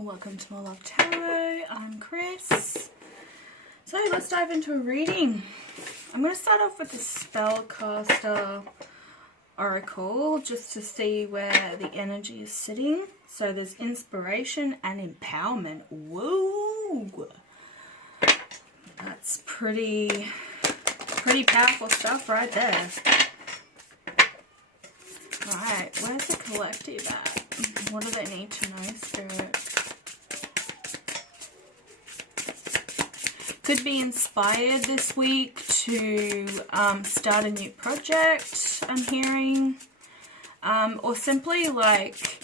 welcome to My Love Tarot. I'm Chris. So let's dive into a reading. I'm going to start off with the Spellcaster Oracle just to see where the energy is sitting. So there's inspiration and empowerment. Whoa! That's pretty powerful stuff right there. Right, where's the collective at? What do they need to know, Spirit? Could be inspired this week to start a new project, I'm hearing. Or simply like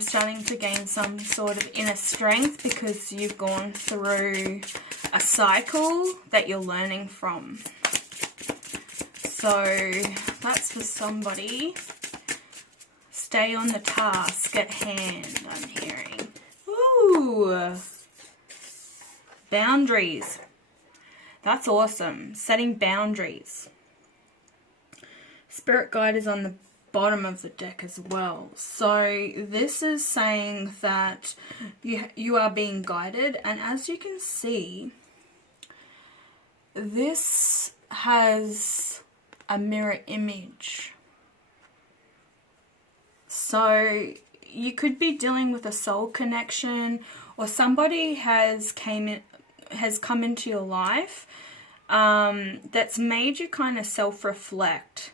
starting to gain some sort of inner strength because you've gone through a cycle that you're learning from. So that's for somebody. Stay on the task at hand, I'm hearing. Ooh. Boundaries. That's awesome. Setting boundaries. Spirit Guide is on the bottom of the deck as well. So this is saying that you are being guided. And as you can see, this has a mirror image. So you could be dealing with a soul connection, or somebody has come into your life that's made you kind of self-reflect.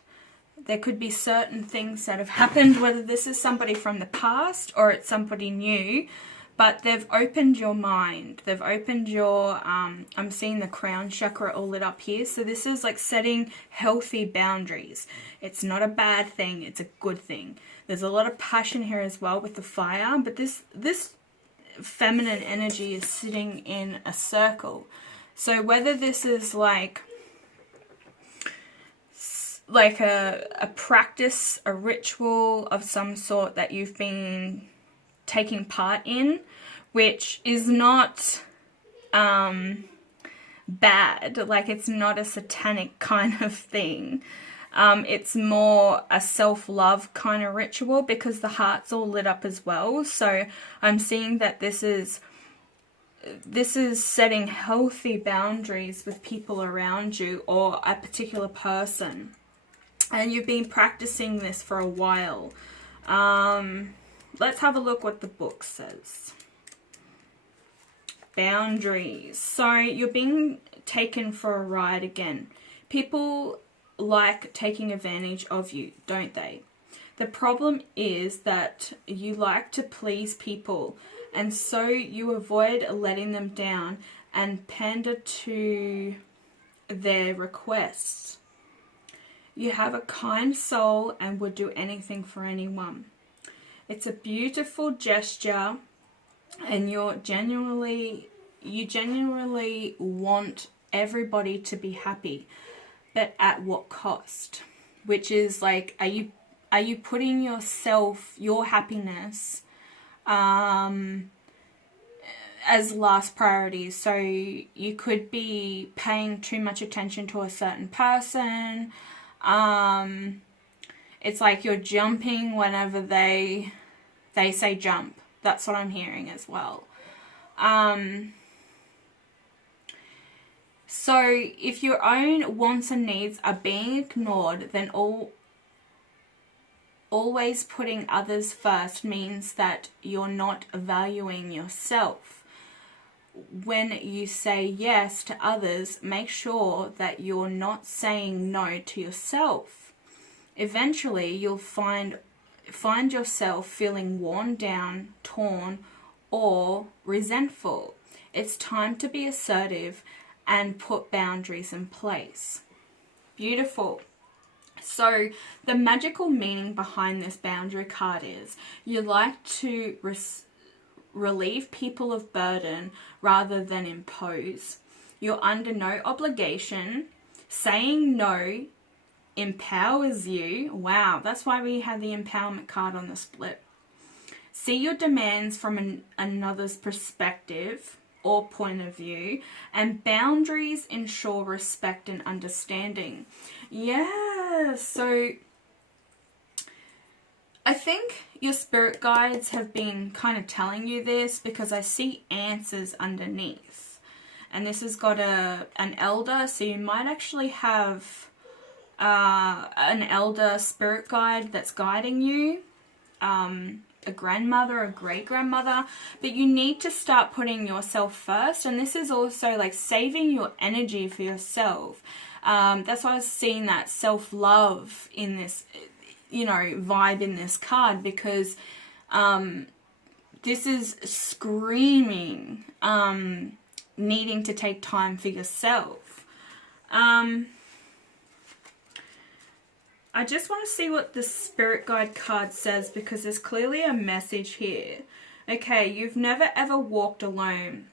There could be certain things that have happened, whether this is somebody from the past or it's somebody new, but they've opened your mind. They've opened your, I'm seeing the crown chakra all lit up here. So this is like setting healthy boundaries. It's not a bad thing. It's a good thing. There's a lot of passion here as well with the fire, but this feminine energy is sitting in a circle. So whether this is like a practice, a ritual of some sort that you've been taking part in, which is not bad, like it's not a satanic kind of thing. It's more a self-love kind of ritual because the heart's all lit up as well. So I'm seeing that this is setting healthy boundaries with people around you or a particular person. And you've been practicing this for a while. Let's have a look what the book says. Boundaries. So you're being taken for a ride again. People like taking advantage of you, don't they? The problem is that you like to please people, and so you avoid letting them down and pander to their requests. You have a kind soul and would do anything for anyone. It's a beautiful gesture, and you genuinely want everybody to be happy. But at what cost? Which is like, are you putting yourself, your happiness, as last priority? So you could be paying too much attention to a certain person. It's like you're jumping whenever they say jump. That's what I'm hearing as well. So if your own wants and needs are being ignored, then always putting others first means that you're not valuing yourself. When you say yes to others, make sure that you're not saying no to yourself. Eventually, you'll find yourself feeling worn down, torn, or resentful. It's time to be assertive and put boundaries in place. Beautiful. So the magical meaning behind this boundary card is you like to relieve people of burden rather than impose. You're under no obligation. Saying no empowers you. Wow, that's why we have the empowerment card on the split. See your demands from another's perspective or point of view, and boundaries ensure respect and understanding. Yeah, so I think your spirit guides have been kind of telling you this because I see answers underneath. And this has got an elder, so you might actually have an elder spirit guide that's guiding you, a grandmother, a great-grandmother, but you need to start putting yourself first. And this is also like saving your energy for yourself. That's why I was seeing that self-love in this, you know, vibe in this card, because this is screaming needing to take time for yourself. I just want to see what the spirit guide card says, because there's clearly a message here. Okay, you've never ever walked alone.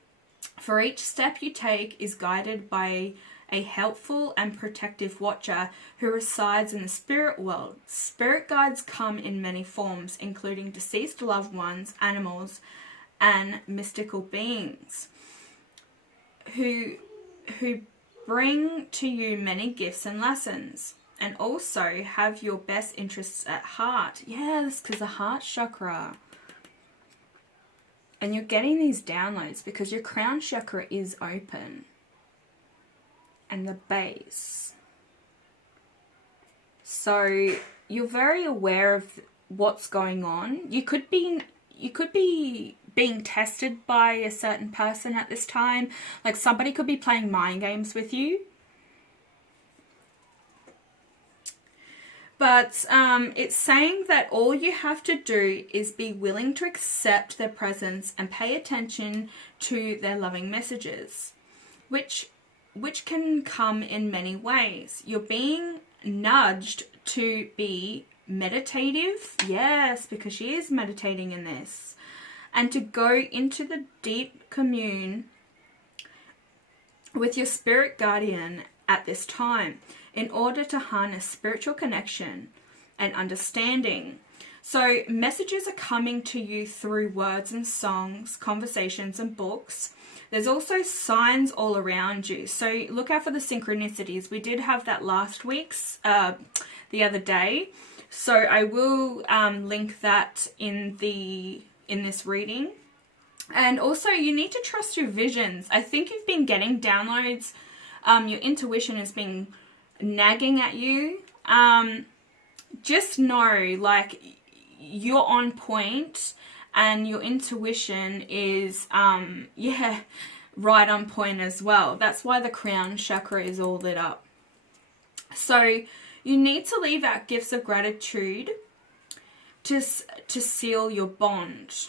For each step you take is guided by a helpful and protective watcher who resides in the spirit world. Spirit guides come in many forms, including deceased loved ones, animals, and mystical beings who bring to you many gifts and lessons, and also have your best interests at heart. Yes, because the heart chakra. And you're getting these downloads because your crown chakra is open. And the base. So you're very aware of what's going on. You could be being tested by a certain person at this time. Like somebody could be playing mind games with you. But it's saying that all you have to do is be willing to accept their presence and pay attention to their loving messages, which can come in many ways. You're being nudged to be meditative. Yes, because she is meditating in this. And to go into the deep commune with your spirit guardian at this time, in order to harness spiritual connection and understanding. So messages are coming to you through words and songs, conversations and books. There's also signs all around you. So look out for the synchronicities. We did have that last week's, the other day. So I will link that in this reading. And also you need to trust your visions. I think you've been getting downloads. Your intuition has been nagging at you. Just know, like, you're on point and your intuition is right on point as well. That's why the crown chakra is all lit up. So you need to leave out gifts of gratitude to seal your bond.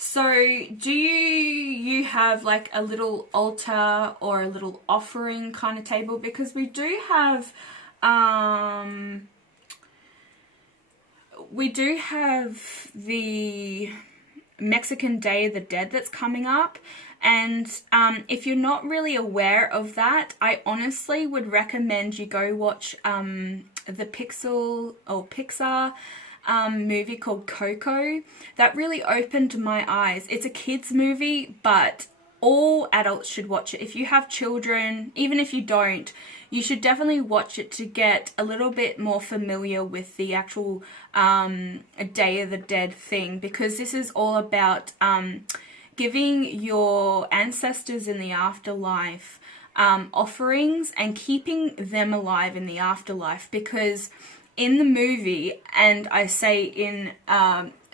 So do you have like a little altar or a little offering kind of table? Because we do have the Mexican Day of the Dead that's coming up. And if you're not really aware of that, I honestly would recommend you go watch the Pixar movie called Coco. That really opened my eyes. It's a kids movie, but all adults should watch it. If you have children, even if you don't, you should definitely watch it to get a little bit more familiar with the actual Day of the Dead thing, because this is all about giving your ancestors in the afterlife offerings and keeping them alive in the afterlife. Because in the movie, and I say in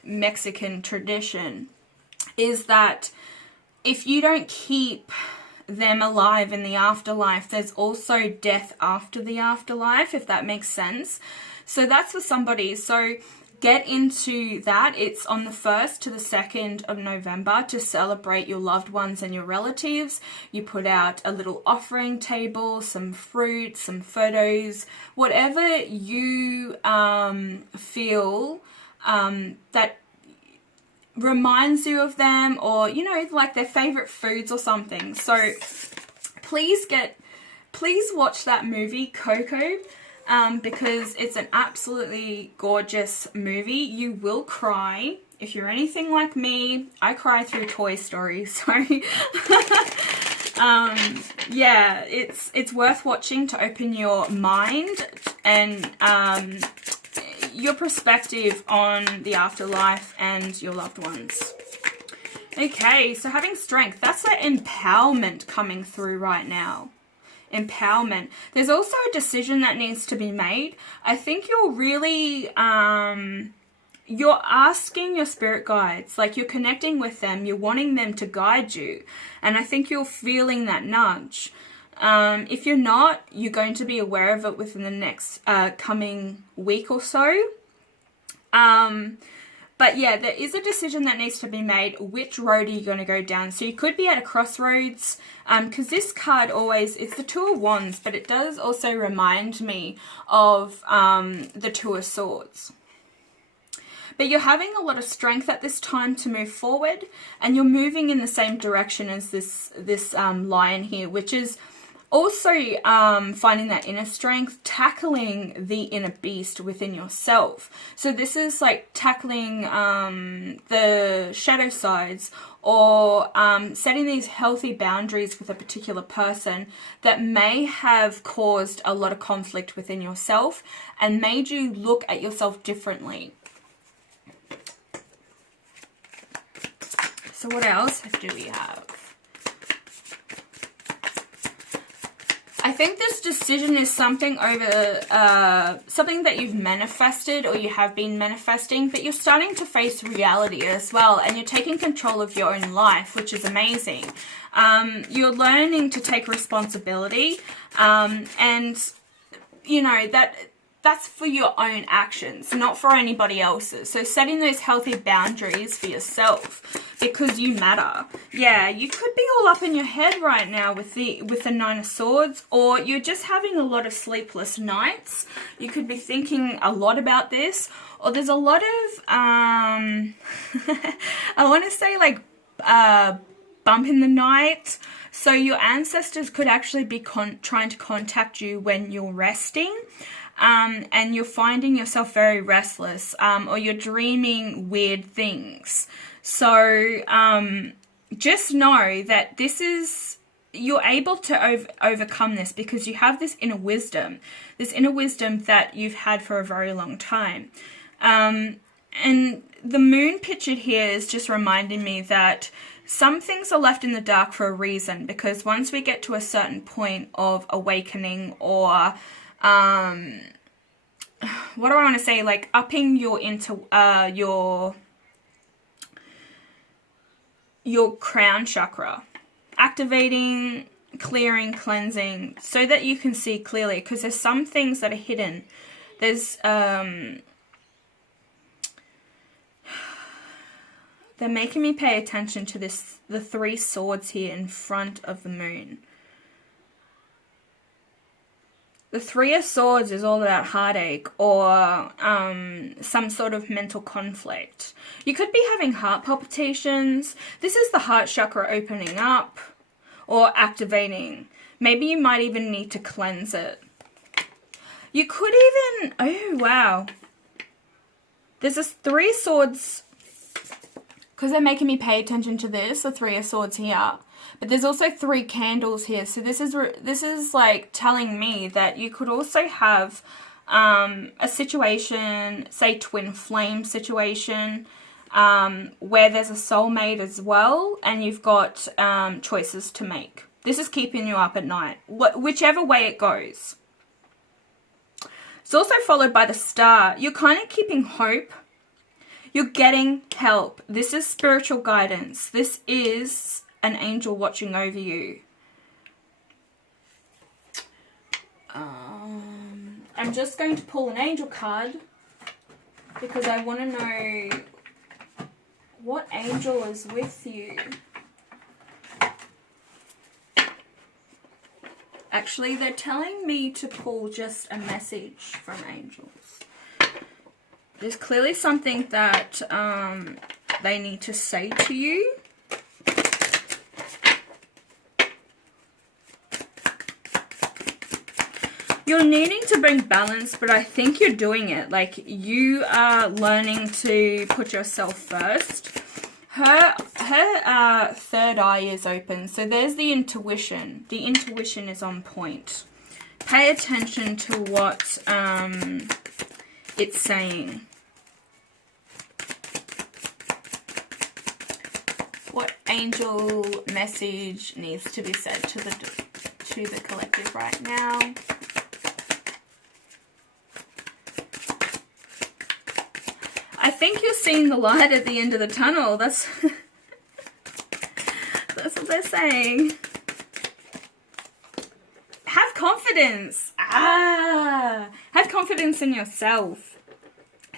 Mexican tradition, is that if you don't keep them alive in the afterlife, there's also death after the afterlife, if that makes sense. So that's for somebody. So get into that. It's on the 1st to the 2nd of November to celebrate your loved ones and your relatives. You put out a little offering table, some fruit, some photos, whatever you feel that reminds you of them, or, you know, like their favorite foods or something. So please watch that movie, Coco. Because it's an absolutely gorgeous movie. You will cry. If you're anything like me, I cry through Toy Story, so yeah, it's worth watching to open your mind and your perspective on the afterlife and your loved ones. Okay, so having strength, that's that empowerment coming through right now. Empowerment. There's also a decision that needs to be made. I think you're really, you're asking your spirit guides, like you're connecting with them, you're wanting them to guide you. And I think you're feeling that nudge. If you're not, you're going to be aware of it within the next coming week or so. But yeah, there is a decision that needs to be made. Which road are you going to go down? So you could be at a crossroads, because this card always, it's the Two of Wands, but it does also remind me of the Two of Swords. But you're having a lot of strength at this time to move forward, and you're moving in the same direction as this lion here, which is also finding that inner strength, tackling the inner beast within yourself. So this is like tackling the shadow sides, or setting these healthy boundaries with a particular person that may have caused a lot of conflict within yourself and made you look at yourself differently. So what else do we have? I think this decision is something over something that you've manifested or you have been manifesting, but you're starting to face reality as well, and you're taking control of your own life, which is amazing. You're learning to take responsibility, and you know that's for your own actions, not for anybody else's. So setting those healthy boundaries for yourself, because you matter. Yeah, you could be all up in your head right now with the Nine of Swords, or you're just having a lot of sleepless nights. You could be thinking a lot about this, or there's a lot of I want to say like bump in the night. So your ancestors could actually be trying to contact you when you're resting. And you're finding yourself very restless, or you're dreaming weird things. So just know that this is, you're able to overcome this because you have this inner wisdom that you've had for a very long time. And the moon pictured here is just reminding me that some things are left in the dark for a reason, because once we get to a certain point of awakening, or what do I want to say, like upping your crown chakra, activating, clearing, cleansing, so that you can see clearly, because there's some things that are hidden. There's they're making me pay attention to the Three Swords here in front of the moon. The Three of Swords is all about heartache, or some sort of mental conflict. You could be having heart palpitations. This is the heart chakra opening up or activating. Maybe you might even need to cleanse it. You could even, oh wow. There's this Three of Swords, because they're making me pay attention to this, the Three of Swords here. But there's also 3 candles here. So this is like telling me that you could also have a situation, say twin flame situation, where there's a soulmate as well, and you've got choices to make. This is keeping you up at night, whichever way it goes. It's also followed by the Star. You're kind of keeping hope. You're getting help. This is spiritual guidance. This is an angel watching over you. I'm just going to pull an angel card because I want to know what angel is with you. Actually, they're telling me to pull just a message from angels. There's clearly something that they need to say to you. You're needing to bring balance, but I think you're doing it. Like, you are learning to put yourself first. Her third eye is open, so there's the intuition. The intuition is on point. Pay attention to what it's saying? What angel message needs to be said to the collective right now? I think you're seeing the light at the end of the tunnel. That's that's what they're saying. Have confidence. Have confidence in yourself.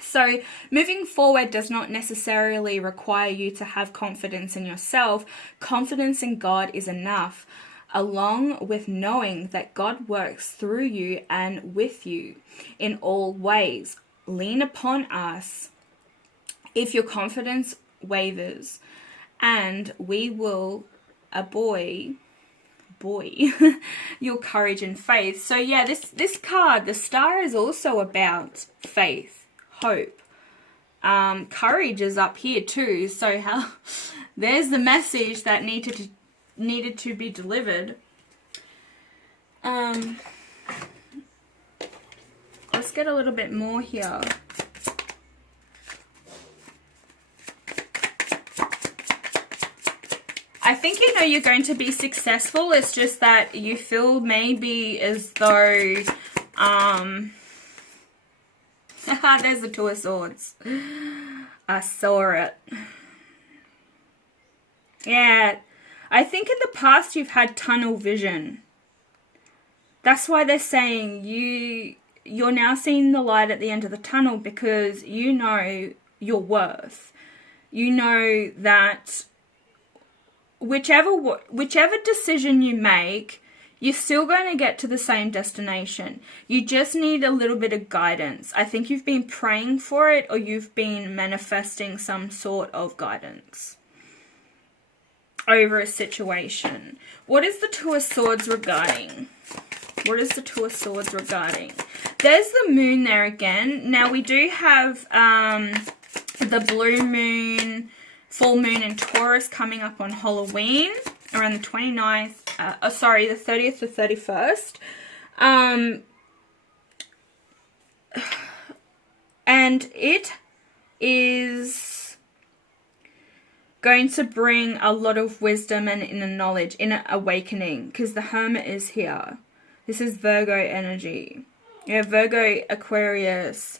So moving forward does not necessarily require you to have confidence in yourself. Confidence in God is enough, along with knowing that God works through you and with you in all ways. Lean upon us if your confidence wavers, and we will buoy your courage and faith. So yeah, this card, the star, is also about faith, hope. Courage is up here too. So there's the message that needed to be delivered. Let's get a little bit more here. I think you know you're going to be successful. It's just that you feel maybe as though, there's the Two of Swords. I saw it. Yeah, I think in the past you've had tunnel vision. That's why they're saying you're now seeing the light at the end of the tunnel, because you know your worth. You know that whichever decision you make, you're still going to get to the same destination. You just need a little bit of guidance. I think you've been praying for it, or you've been manifesting some sort of guidance over a situation. What is the Two of Swords regarding? What is the Two of Swords regarding? There's the moon there again. Now we do have the blue moon, full moon in Taurus coming up on Halloween around the 29th, the 30th to 31st. And it is going to bring a lot of wisdom and inner knowledge, inner awakening, because the Hermit is here. This is Virgo energy. Yeah, Virgo, Aquarius,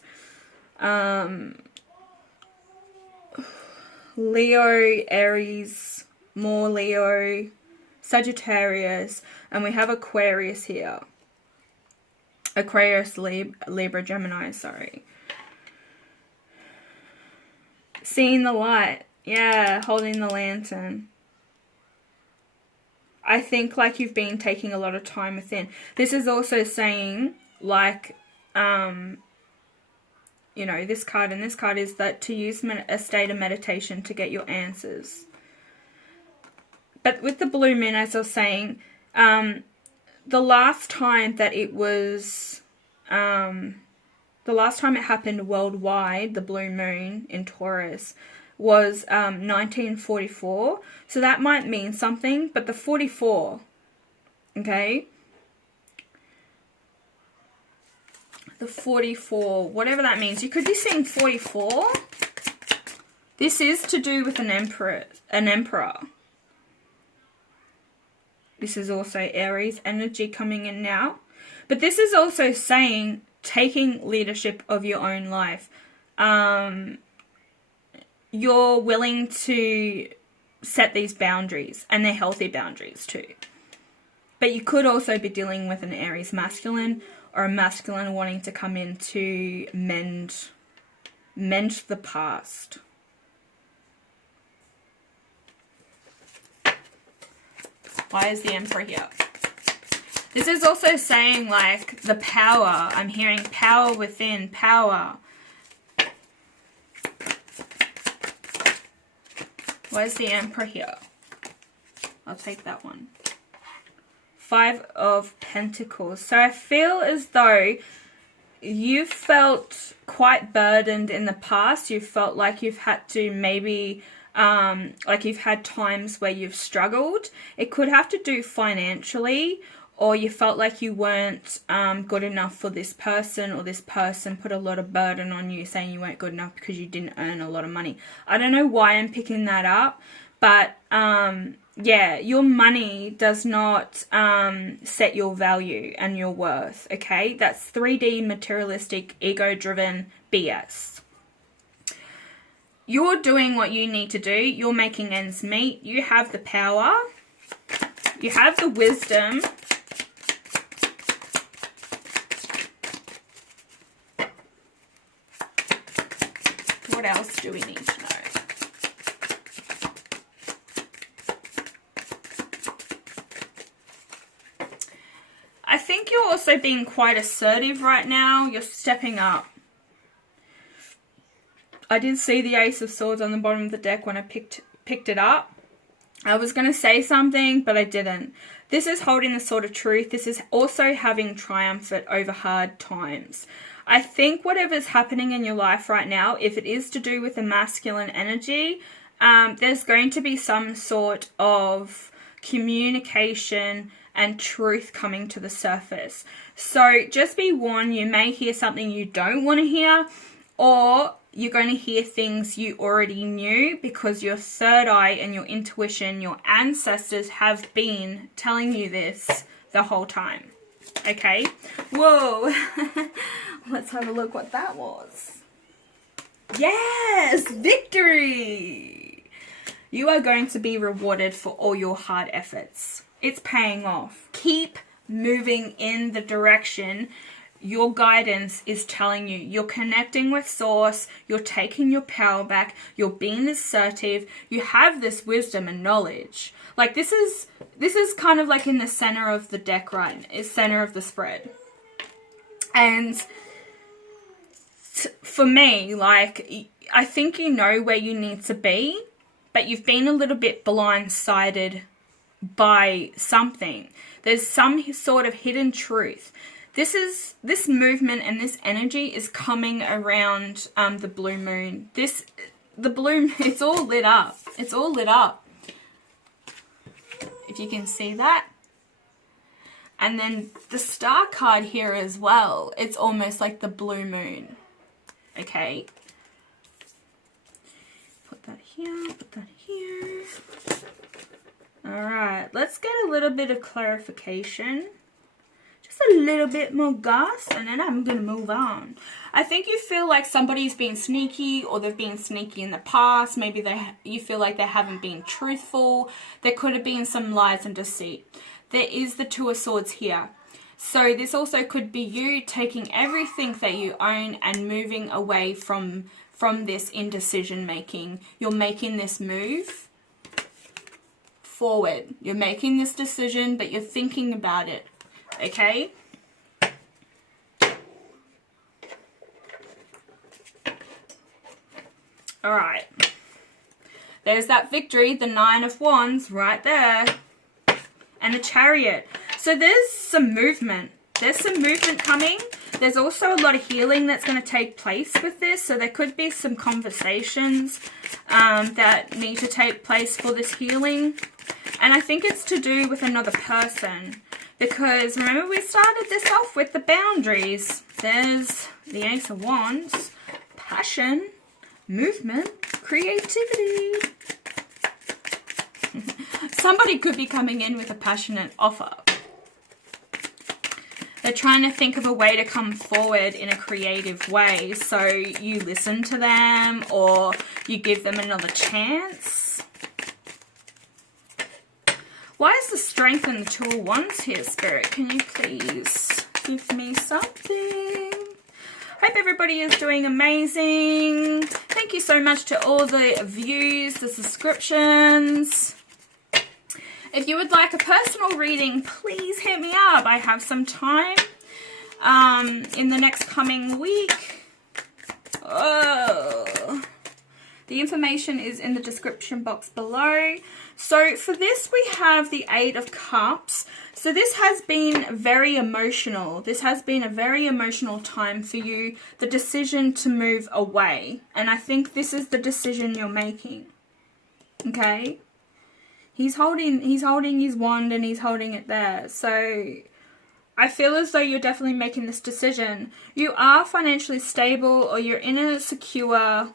Leo, Aries, more Leo, Sagittarius, and we have Aquarius here. Aquarius, Libra, Gemini, sorry. Seeing the light. Yeah, holding the lantern. I think like you've been taking a lot of time within. This is also saying like, you know, this card and this card is that to use a state of meditation to get your answers. But with the blue moon, as I was saying, the last time that it was, the last time it happened worldwide, the blue moon in Taurus, was 1944. So that might mean something, but the 44, okay? The 44, whatever that means. You could be seeing 44. This is to do with an emperor. This is also Aries energy coming in now. But this is also saying taking leadership of your own life. You're willing to set these boundaries, and they're healthy boundaries too. But you could also be dealing with an Aries masculine, or a masculine wanting to come in to mend the past. Why is the Emperor here? This is also saying like the power. I'm hearing power within, power. Where's the Emperor here? I'll take that one. 5 of Pentacles. So I feel as though you felt quite burdened in the past. You felt like you've had to maybe, like you've had times where you've struggled. It could have to do financially, or you felt like you weren't good enough for this person, or this person put a lot of burden on you saying you weren't good enough because you didn't earn a lot of money. I don't know why I'm picking that up, but yeah, your money does not set your value and your worth, okay? That's 3D materialistic, ego-driven BS. You're doing what you need to do. You're making ends meet. You have the power. You have the wisdom. What else do we need to know? I think you're also being quite assertive right now. You're stepping up. I did see the Ace of Swords on the bottom of the deck when I picked it up. I was going to say something, but I didn't. This is holding the sword of truth. This is also having triumph over hard times. I think whatever's happening in your life right now, if it is to do with the masculine energy, there's going to be some sort of communication and truth coming to the surface. So just be warned, you may hear something you don't want to hear, or you're going to hear things you already knew because your third eye and your intuition, your ancestors have been telling you this the whole time. Okay? Whoa! Let's have a look what that was. Yes! Victory! You are going to be rewarded for all your hard efforts. It's paying off. Keep moving in the direction your guidance is telling you. You're connecting with source. You're taking your power back. You're being assertive. You have this wisdom and knowledge. Like this is kind of like in the center of the deck, right? It's center of the spread. And for me, like, I think you know where you need to be, but you've been a little bit blindsided by something. There's some sort of hidden truth. This movement and this energy is coming around the blue moon. It's all lit up. It's all lit up. If you can see that. And then the star card here as well. It's almost like the blue moon. Okay. Put that here, put that here. Alright, let's get a little bit of clarification. Just a little bit more gas, and then I'm going to move on. I think you feel like somebody's been sneaky, or they've been sneaky in the past. Maybe you feel like they haven't been truthful. There could have been some lies and deceit. There is the Two of Swords here. So this also could be you taking everything that you own and moving away from this indecision making. You're making this move forward. You're making this decision, but you're thinking about it. Okay? Alright. There's that victory, the Nine of Wands right there. And the Chariot. So there's some movement. There's some movement coming. There's also a lot of healing that's going to take place with this. So there could be some conversations that need to take place for this healing. And I think it's to do with another person. Because remember we started this off with the boundaries. There's the Ace of Wands, passion, movement, creativity. Somebody could be coming in with a passionate offer. They're trying to think of a way to come forward in a creative way. So you listen to them, or you give them another chance. Why is the Strength and the Two of Wands here, Spirit? Can you please give me something? Hope everybody is doing amazing. Thank you so much to all the views, the subscriptions. If you would like a personal reading, please hit me up. I have some time in the next coming week. Oh. The information is in the description box below. So for this, we have the Eight of Cups. So this has been very emotional. This has been a very emotional time for you. The decision to move away. And I think this is the decision you're making. Okay? He's holding his wand and he's holding it there. So I feel as though you're definitely making this decision. You are financially stable, or you're in a secure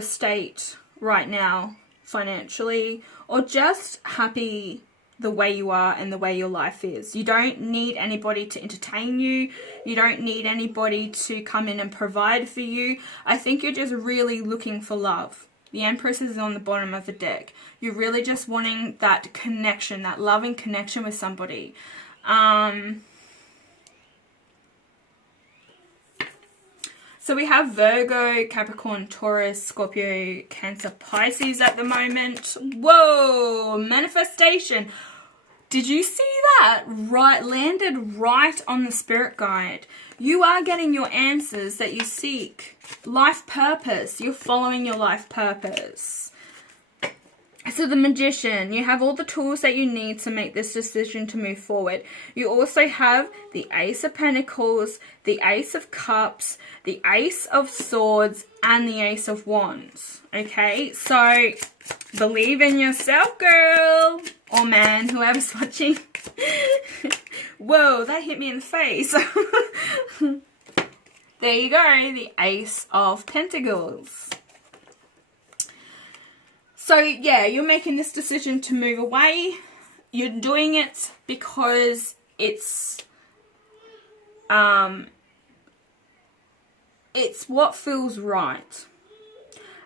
state right now financially, or just happy the way you are and the way your life is. You don't need anybody to entertain you. You don't need anybody to come in and provide for you. I think you're just really looking for love. The Empress is on the bottom of the deck. You're really just wanting that connection, that loving connection with somebody. So we have Virgo, Capricorn, Taurus, Scorpio, Cancer, Pisces at the moment. Whoa, manifestation. Did you see that? Right, landed right on the spirit guide. You are getting your answers that you seek. Life purpose. You're following your life purpose. So the Magician, you have all the tools that you need to make this decision to move forward. You also have the Ace of Pentacles, the Ace of Cups, the Ace of Swords, and the Ace of Wands. Okay, so believe in yourself, girl. Or man, whoever's watching. Whoa, that hit me in the face. There you go, the Ace of Pentacles. So, yeah, you're making this decision to move away. You're doing it because it's what feels right.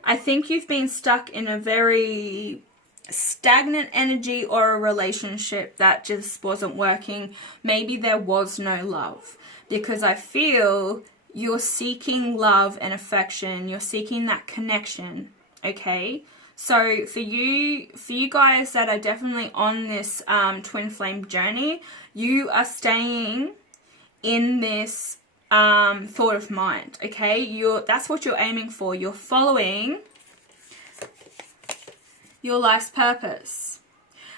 I think you've been stuck in a very stagnant energy or a relationship that just wasn't working. Maybe there was no love, because I feel you're seeking love and affection. You're seeking that connection, okay? So for you guys that are definitely on this twin flame journey, you are staying in this thought of mind, okay? That's what you're aiming for. You're following your life's purpose.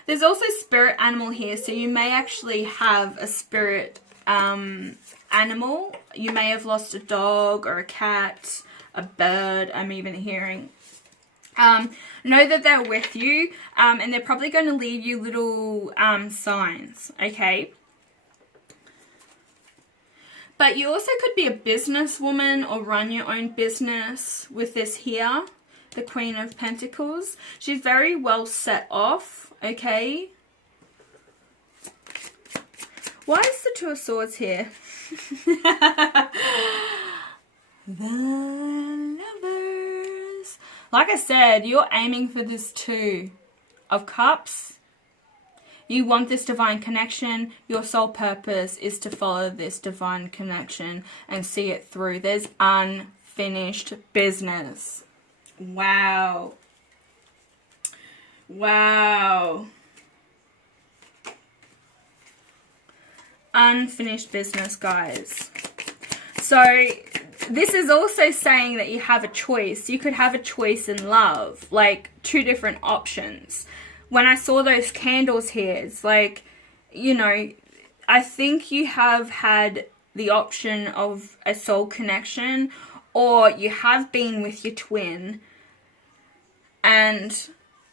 There's also spirit animal here, so you may actually have a spirit animal. You may have lost a dog or a cat, a bird, I'm even hearing. Know that they're with you, and they're probably going to leave you little signs, okay? But you also could be a businesswoman or run your own business with this here, the Queen of Pentacles. She's very well set off, okay? Why is the Two of Swords here? The Lovers. Like I said, you're aiming for this Two of Cups. You want this divine connection. Your soul purpose is to follow this divine connection and see it through. There's unfinished business. Wow. Wow. Unfinished business, guys. So this is also saying that you have a choice. You could have a choice in love, like two different options. When I saw those candles here, it's like, you know, I think you have had the option of a soul connection, or you have been with your twin, and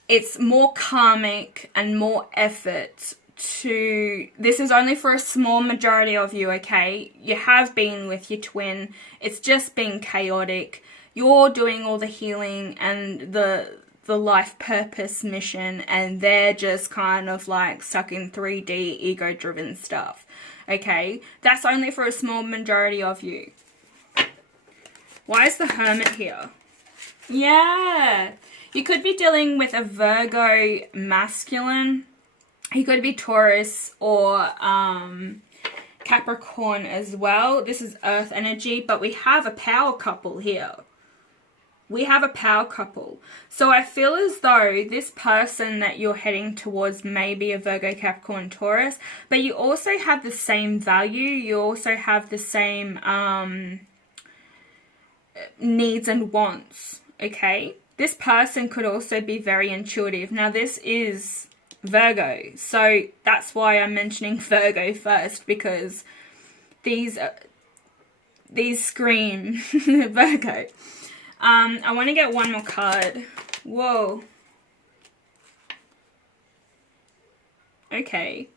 it's more karmic and more effort to, this is only for a small majority of you, okay? You have been with your twin. It's just been chaotic. You're doing all the healing and the life purpose mission, and they're just kind of like stuck in 3D ego driven stuff, okay? That's only for a small majority of you. Why is the Hermit here? Yeah, you could be dealing with a Virgo masculine. He could be Taurus or Capricorn as well. This is earth energy, but we have a power couple here. We have a power couple. So I feel as though this person that you're heading towards may be a Virgo, Capricorn, Taurus, but you also have the same value. You also have the same needs and wants, okay? This person could also be very intuitive. Now this is Virgo, so that's why I'm mentioning Virgo first, because these scream Virgo. I want to get one more card Whoa. Okay.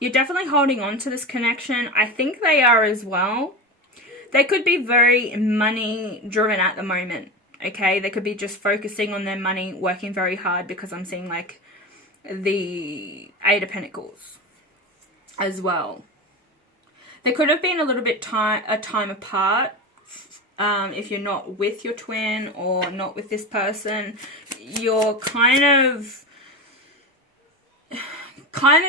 You're definitely holding on to this connection. I think they are as well. They could be very money driven at the moment. Okay, they could be just focusing on their money, working very hard, because I'm seeing like the Eight of Pentacles as well. There could have been a little bit a time apart if you're not with your twin or not with this person. You're kind of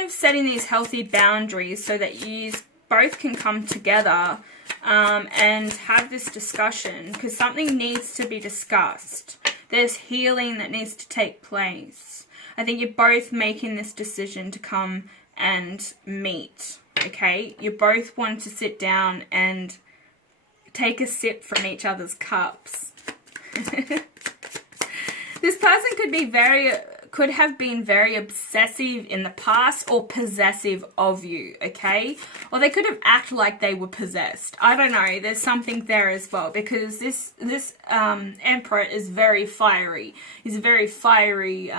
setting these healthy boundaries so that you both can come together and have this discussion, because something needs to be discussed. There's healing that needs to take place. I think you're both making this decision to come and meet, okay? You both want to sit down and take a sip from each other's cups. This person could have been very obsessive in the past or possessive of you, okay? Or they could have acted like they were possessed. I don't know. There's something there as well, because this Emperor is very fiery. He's very fiery.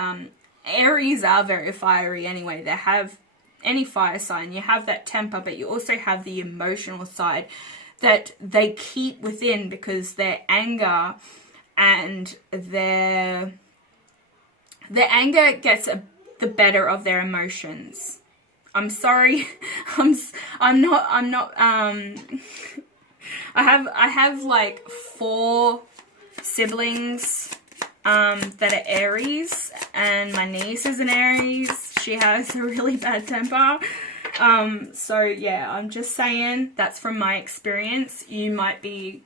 Aries are very fiery anyway. They have any fire sign. You have that temper, but you also have the emotional side that they keep within, because their anger and their anger gets the better of their emotions. I'm sorry. I'm not I have like 4 siblings that are Aries, and my niece is an Aries. She has a really bad temper. So yeah, I'm just saying, that's from my experience. You might be,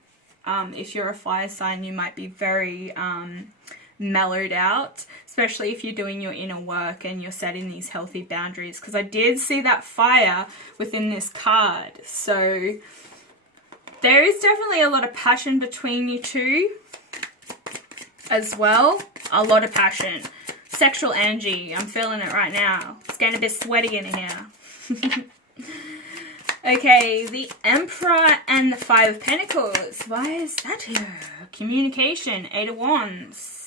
if you're a fire sign, you might be very mellowed out, especially if you're doing your inner work and you're setting these healthy boundaries, because I did see that fire within this card. So there is definitely a lot of passion between you two as well. A lot of passion. Sexual energy. I'm feeling it right now. It's getting a bit sweaty in here. Okay, the Emperor and the Five of Pentacles. Why is that here? Communication. Eight of Wands.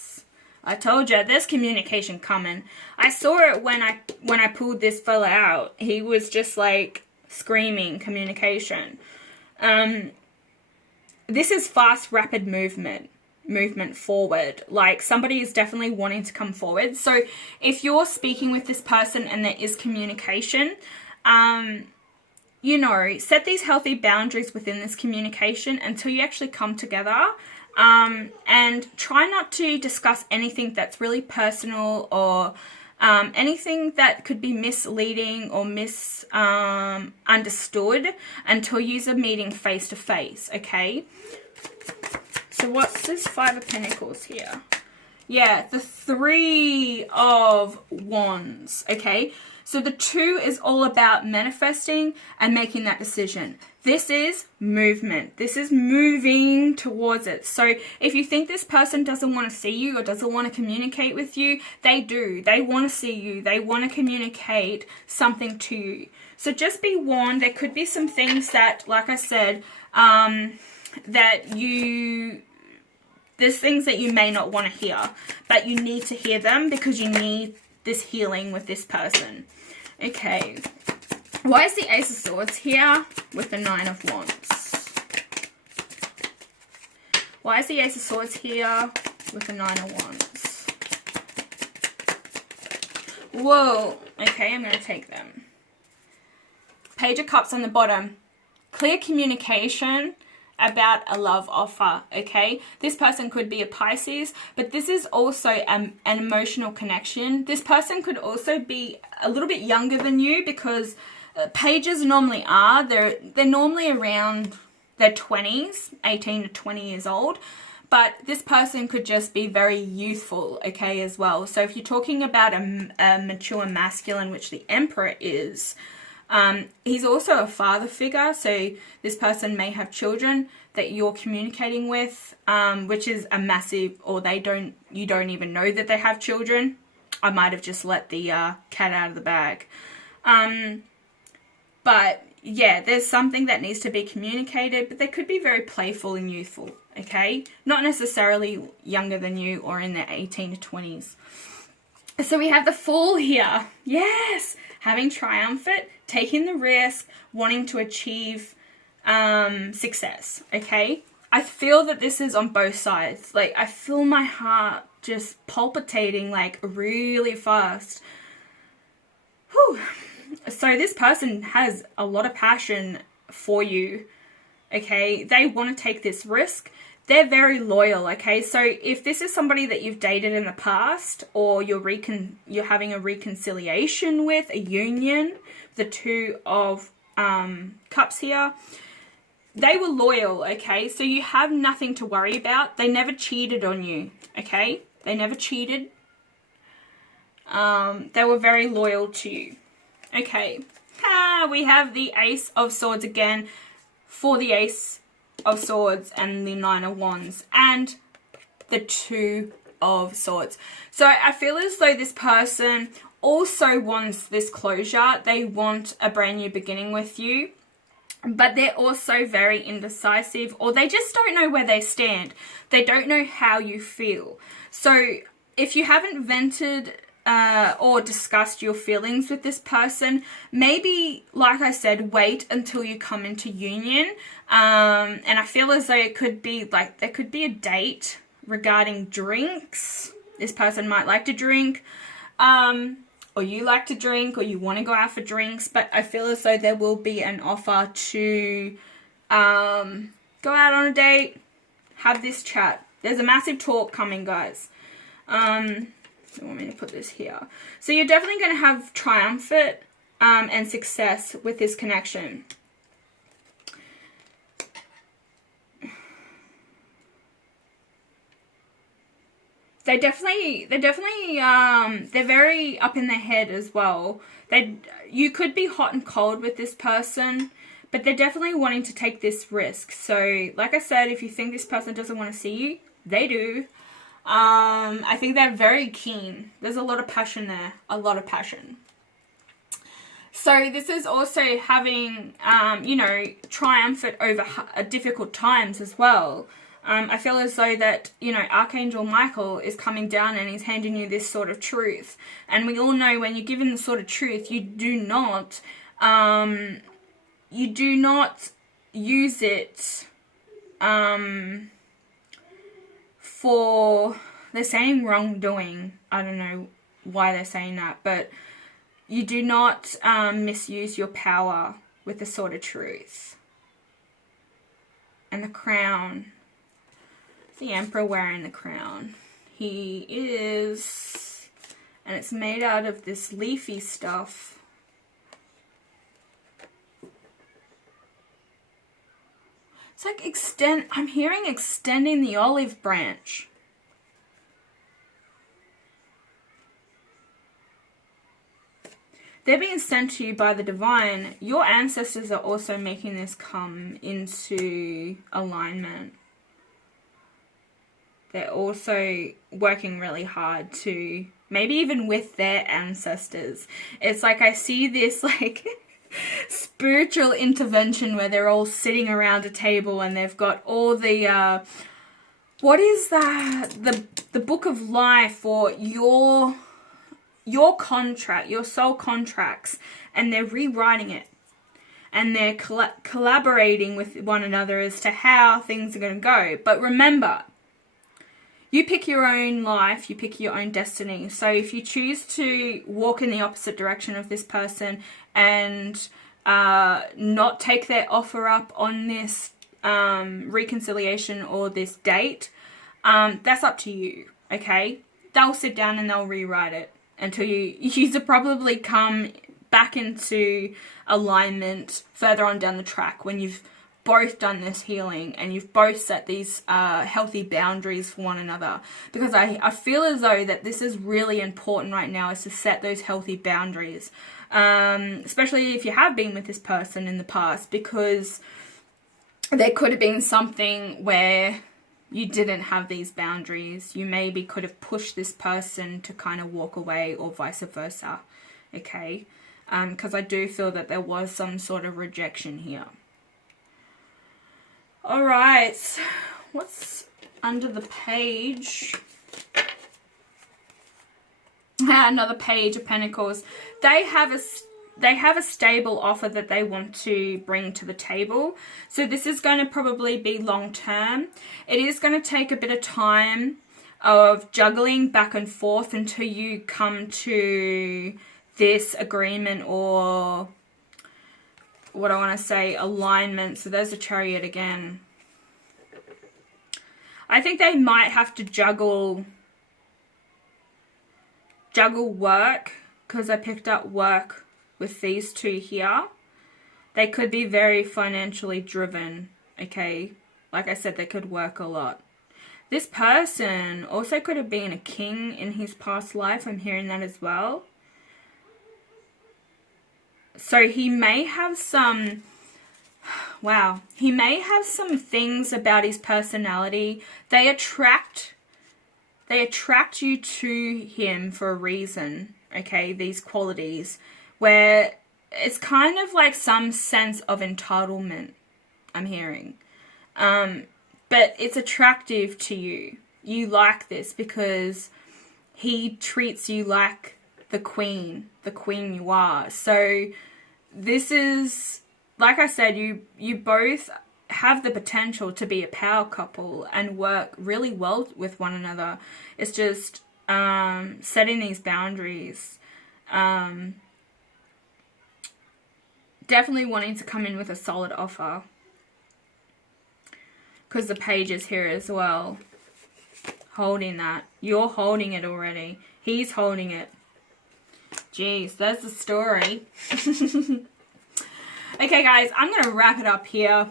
I told you, there's communication coming. I saw it when I pulled this fella out. He was just like screaming communication. This is fast, rapid movement forward. Like, somebody is definitely wanting to come forward. So if you're speaking with this person and there is communication, you know, set these healthy boundaries within this communication until you actually come together. And try not to discuss anything that's really personal, or anything that could be misleading or misunderstood until you're meeting face to face, okay? So what's this Five of Pentacles here? Yeah, the Three of Wands, okay? So the 2 is all about manifesting and making that decision. This is movement. This is moving towards it. So if you think this person doesn't want to see you or doesn't want to communicate with you, they do. They want to see you. They want to communicate something to you. So just be warned. There could be some things that, like I said, there's things that you may not want to hear, but you need to hear them because you need this healing with this person. Okay. Why is the Ace of Swords here with the Nine of Wands? Why is the Ace of Swords here with the Nine of Wands? Whoa. Okay, I'm going to take them. Page of Cups on the bottom. Clear communication about a love offer, okay? This person could be a Pisces, but this is also an emotional connection. This person could also be a little bit younger than you, because pages normally are. They're normally around their 20s, 18 to 20 years old. But this person could just be very youthful, okay, as well. So if you're talking about a mature masculine, which the Emperor is, he's also a father figure. So this person may have children that you're communicating with, which is a massive, or you don't even know that they have children. I might have just let the cat out of the bag. But yeah, there's something that needs to be communicated, but they could be very playful and youthful, okay? Not necessarily younger than you or in their 18 to 20s. So we have the Fool here. Yes! Having triumphant, taking the risk, wanting to achieve success, okay? I feel that this is on both sides. Like, I feel my heart just palpitating, like, really fast. Whew. So this person has a lot of passion for you, okay? They want to take this risk. They're very loyal, okay? So if this is somebody that you've dated in the past, or you're having a reconciliation with, a union, the Two of Cups here, they were loyal, okay? So you have nothing to worry about. They never cheated on you, okay? They never cheated. They were very loyal to you. Okay. We have the Ace of Swords again for the Ace of Swords and the Nine of Wands and the Two of Swords. So I feel as though this person also wants this closure. They want a brand new beginning with you. But they're also very indecisive, or they just don't know where they stand. They don't know how you feel. So if you haven't vented or discussed your feelings with this person, maybe, like I said, wait until you come into union. And I feel as though it could be like, there could be a date regarding drinks. This person might like to drink. Or you like to drink, or you want to go out for drinks, but I feel as though there will be an offer to go out on a date, have this chat. There's a massive talk coming, guys. I want me to put this here. So you're definitely going to have triumphant and success with this connection. They're very up in their head as well. You could be hot and cold with this person, but they're definitely wanting to take this risk. So, like I said, if you think this person doesn't want to see you, they do. I think they're very keen. There's a lot of passion there. A lot of passion. So this is also having, you know, triumphant over difficult times as well. I feel as though that, you know, Archangel Michael is coming down and he's handing you this sort of truth. And we all know when you're given this sort of truth, you do not use it for, they're saying wrongdoing. I don't know why they're saying that, but you do not misuse your power with this sort of truth. And the crown. The Emperor wearing the crown. He is, and it's made out of this leafy stuff. It's like I'm hearing extending the olive branch. They're being sent to you by the divine. Your ancestors are also making this come into alignment. They're also working really hard to, maybe even with their ancestors. It's like I see this like spiritual intervention where they're all sitting around a table and they've got all the, what is that? The book of life, or your contract, your soul contracts, and they're rewriting it. And they're collaborating with one another as to how things are going to go. But remember, you pick your own life, you pick your own destiny. So if you choose to walk in the opposite direction of this person and not take their offer up on this reconciliation or this date, that's up to you, okay? They'll sit down and they'll rewrite it until you probably come back into alignment further on down the track when you've both done this healing and you've both set these healthy boundaries for one another. Because I feel as though that this is really important right now, is to set those healthy boundaries. Especially if you have been with this person in the past, because there could have been something where you didn't have these boundaries. You maybe could have pushed this person to kind of walk away, or vice versa. Okay? Because I do feel that there was some sort of rejection here. Alright, what's under the page? Another Page of Pentacles. They have a stable offer that they want to bring to the table. So this is going to probably be long term. It is going to take a bit of time of juggling back and forth until you come to this agreement, or what I want to say, alignment. So there's a Chariot again. I think they might have to juggle work, because I picked up work with these two here. They could be very financially driven, okay? Like I said, they could work a lot. This person also could have been a king in his past life. I'm hearing that as well. So he may have some, wow, he may have some things about his personality. They attract you to him for a reason, okay, these qualities, where it's kind of like some sense of entitlement, I'm hearing. But it's attractive to you. You like this because he treats you like the queen you are. So this is, like I said, you both have the potential to be a power couple and work really well with one another. It's just setting these boundaries. Definitely wanting to come in with a solid offer, because the Page is here as well. Holding that. You're holding it already. He's holding it. Jeez, there's the story. Okay, guys, I'm going to wrap it up here.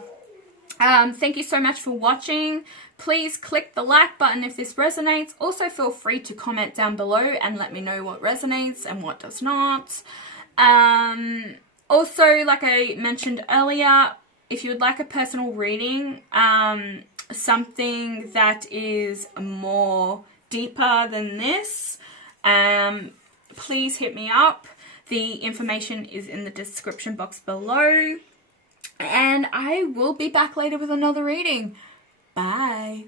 Thank you so much for watching. Please click the like button if this resonates. Also, feel free to comment down below and let me know what resonates and what does not. Also, like I mentioned earlier, if you would like a personal reading, something that is more deeper than this, please hit me up. The information is in the description box below. And I will be back later with another reading. Bye.